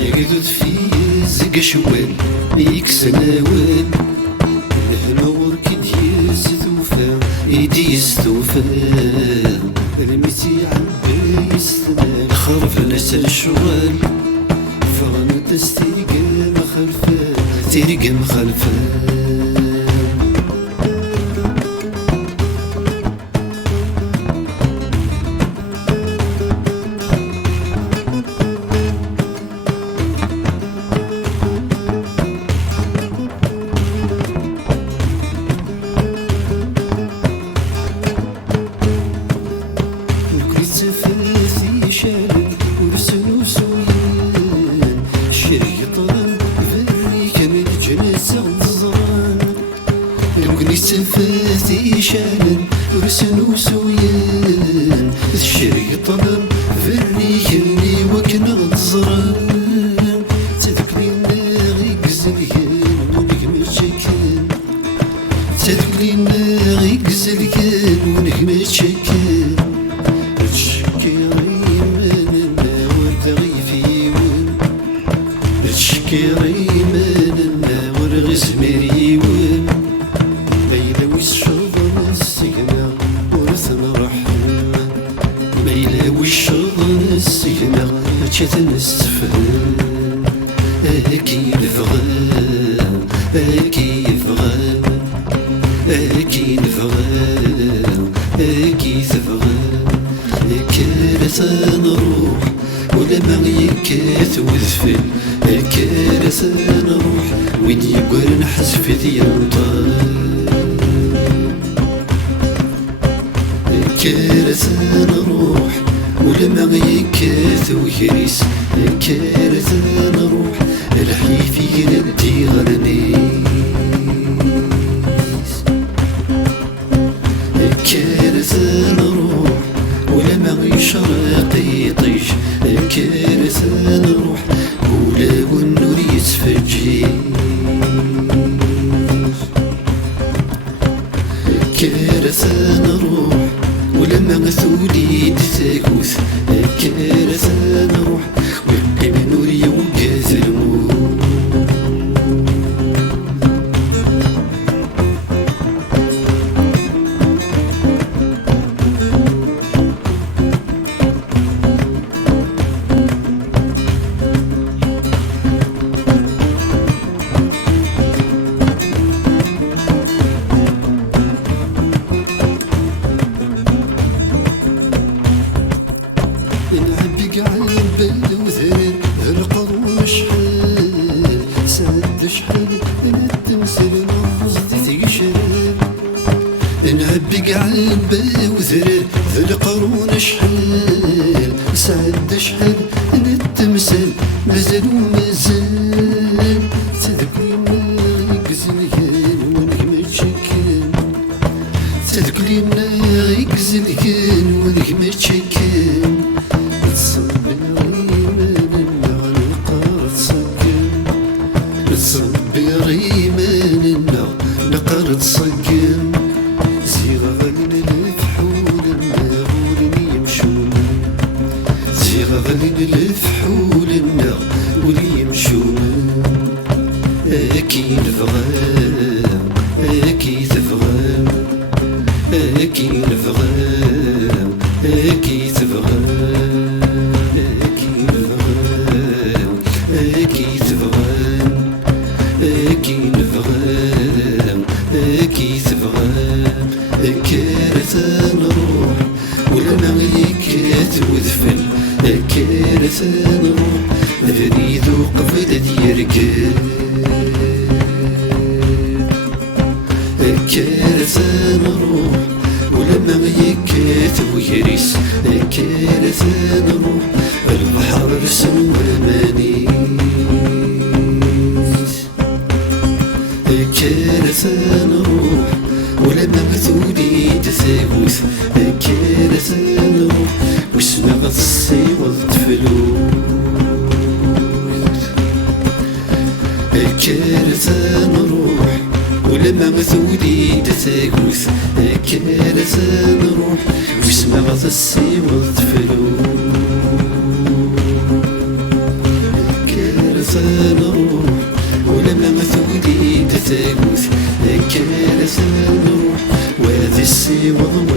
يقدد في زق شوال ميك سناوال الهنا وركد يزدوفا يدي يستوفا الميتي عبي يستنال خرف نسى الشوال فغن تستيقى مخلفا تيرقى مخلفا سفاثي شالن ورسن وسويان الشيطان فري كامل جنازة الزران لوكني سفاثي شالن ورسن وسويان الشيطان فري كامل وكنا الزران تذكرينا غيك زليان ونجم شكان تذكرينا غيك زليان ونجم شكان كيري مننا ورغزمير يوم ميلا ويشرضن السجنة ورثنا رحمة ميلا ويشرضن السجنة متشتن السفن أكيد فغام أكيد فغام أكيد فغام أكيد فغام كارثة نروح ولما يكاث وذفل الكارثة نروح وين يقول نحس في ذي الطال الكارثة نروح ولما يكاث ويريس الكارثة نروح الحيفي ندي غرنيس الكارثة نروح ولما يشرق يطيش الكارثة نروح ولا والنور يتفجي الكارثة نروح ولما ثولي تاكوث الكارثة نروح ويبقي بنور يوقف الموت نعبي قاع البال وذرر القرون شحال سعد شحال التمثيل نصدي تقشر نعبي قاع البال وذرر القرون شحال سعد شحال التمثيل مازال ومازال تذكرينا يقزلكان ونجم تشكان تذكرينا يقزلكان ونجم تشكان صبري مننا نقرد صقم زيغ غلنا الفحول الناغول يمشون زيغ غلنا الفحول الناغول يمشون أكيد فغام أكيد فغام أكيد فغام أكيد فغام أكيد فغام أكيد فغام أكيد فغام أكيد فغام الكارثة نروح ولما يكات وذفل الكارثة نروح نريد قبل يركب الكارثة نروح ولما يكات ويريس الكارثة نروح البحر رسم والماني الكارثة نروح ولما مثولي تساوس الكارثة الصيوض تفلوت كارثة نروح ولما مثودي تتاقوث كارثة نروح واسمع الصيوض تفلوت كارثة نروح ولما مثودي تتاقوث كارثة نروح وهذه الصيوض